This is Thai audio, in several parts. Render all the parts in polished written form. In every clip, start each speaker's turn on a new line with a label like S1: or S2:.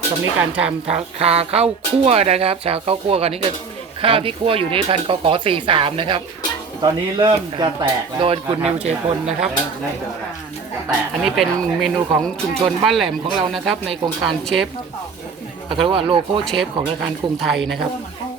S1: ตรงนี้การทำชาข้าวคั่วนะครับชาข้าวคั่วกันนี้ก็ข้าวที่คั่วอยู่ในพันกข43นะครับ
S2: ตอนนี้เริ่มจะแตกแล้ว
S1: โดยคุณนิวเชยพลนะครับ
S2: เริ่มจะแตก
S1: อันนี้เป็นเมนูของชุมชนบ้านแหลมของเรานะครับ ในโครงการเชฟเรียกว่าโลโก้เชฟของธนาคารกรุงไทยนะครับ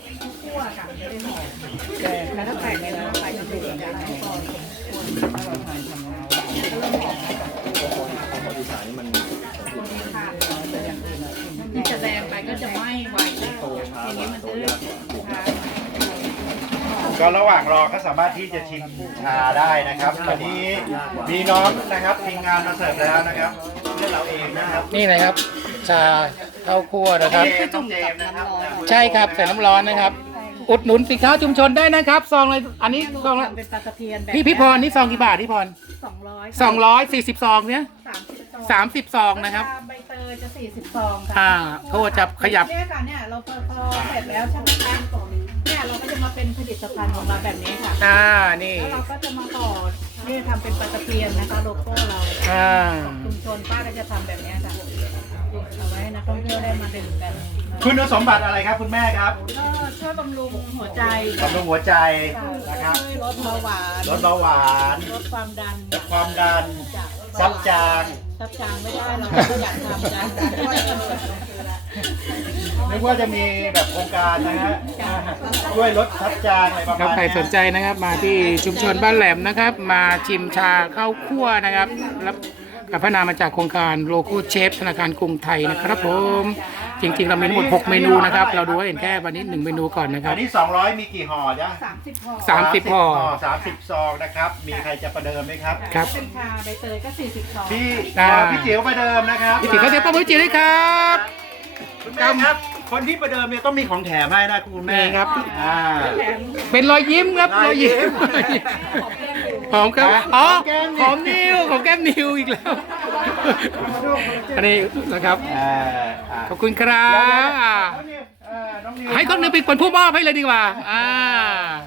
S3: ที่จะแดงไปก็จะไหม้ไวทีนี้มันจะค่ะ
S2: ก็ระหว่างรอก็สามารถที่จะชิมชาได้นะครับตอนนี้มีน้องนะครับทีมงานมาเสิร์ฟแล้วนะครับเพื่อนเราเองนะครับ
S1: นี่นะครับ ชาข้าวคั่วนะครับ
S2: น้องเจมส์นะครับ
S1: ใช่ครับใส่น้ำร้อนนะครับ อุดหนุนสินค้าชุมชนได้นะครับซองเลยอันนี้ซองละ
S3: เป็นปลาตะเพียนแบบ
S1: พี่พรนี่ซองกี่บาทพี่พร 240ซองเนี้ย 30ซองนะครับ
S3: ใบเตยจะ40ซองค่ะ
S1: เขาจะขยับ
S3: เนี่ยค่ะเนี่ยเราพอเสร็จแล้วใช่ไหมคะเนี่ยเราก็จะมาเป็นผลิตภัณฑ์ของเราแบบนี้ค่ะ
S1: นี่
S3: แล้วเราก็จะมาต่อนี่ทำเป็นปลาตะเพียนนะคะโลโก้เรา ชุมชนป้าก็จะทำแบบนี้ค่ะเอาไว้ให้นักท่องเที่ยวได้มาดื่มกัน
S2: คุณสมบัติอะไรครับคุณแม่ครับ
S3: ก็ช่วยบำรุงหัวใจ
S2: บำรุงหัวใจนะครับ
S3: ช่วยลดเบาหวาน
S2: ลดเบาหวาน
S3: ลดความดัน
S2: ลดความดัน
S3: จาก
S2: ซับจาง
S3: ซับจางไม่ได้เราก็อยากทำจ้ะ
S2: นึกว่าจะมีแบบโครงการนะฮะช่วยลดซับจางอะไรประ
S1: ครับ
S2: มาณ
S1: ใคร
S2: นี้
S1: สนใจนะครับมาที่ชุมชนบ้านแหลมนะครับ มาชิมชาข้าวคั่วนะครับรับกับพระนามมาจากโครงการโลโก้เชฟธนาคารกรุงไทยนะครับผมจริงๆเรามีทั้งหมด6เมนูนะครับเราดูให้เห็นแค่วันนี้1เมนูก่อนนะครั
S2: อั
S1: บ
S2: นนี้200มีกี่ห่อจ๊ะ
S3: 30ห่อ
S1: 30ห่อ
S2: 30ซองนะครับ มีใครจะประเดิมไหมครับ
S1: ครับ
S3: เป็นชาใบเตยก็40ซอง
S2: พี่
S1: อ่า
S2: พี่จิ๋วประเดิมนะครับ
S1: พี่ติ๋วเขาจะป้ามือจีด้วยครับ
S2: คุณแม่ครับ คนที่ประเดิมเนี่ยต้องมีของแถมให้นะคุณแม่
S1: นี่ครับ
S2: อ่า
S1: เป็นรอยยิ้มครับรอยยิ้มหอมครับอ๋อหอมนิ้วของแก้มนิ้วอีกแล้วอันนี้นะครับ ขอบคุณครับ
S2: น้องนิว
S1: ให้คนหนึงเป็นคนผู้มอบให้เลยดีกว่า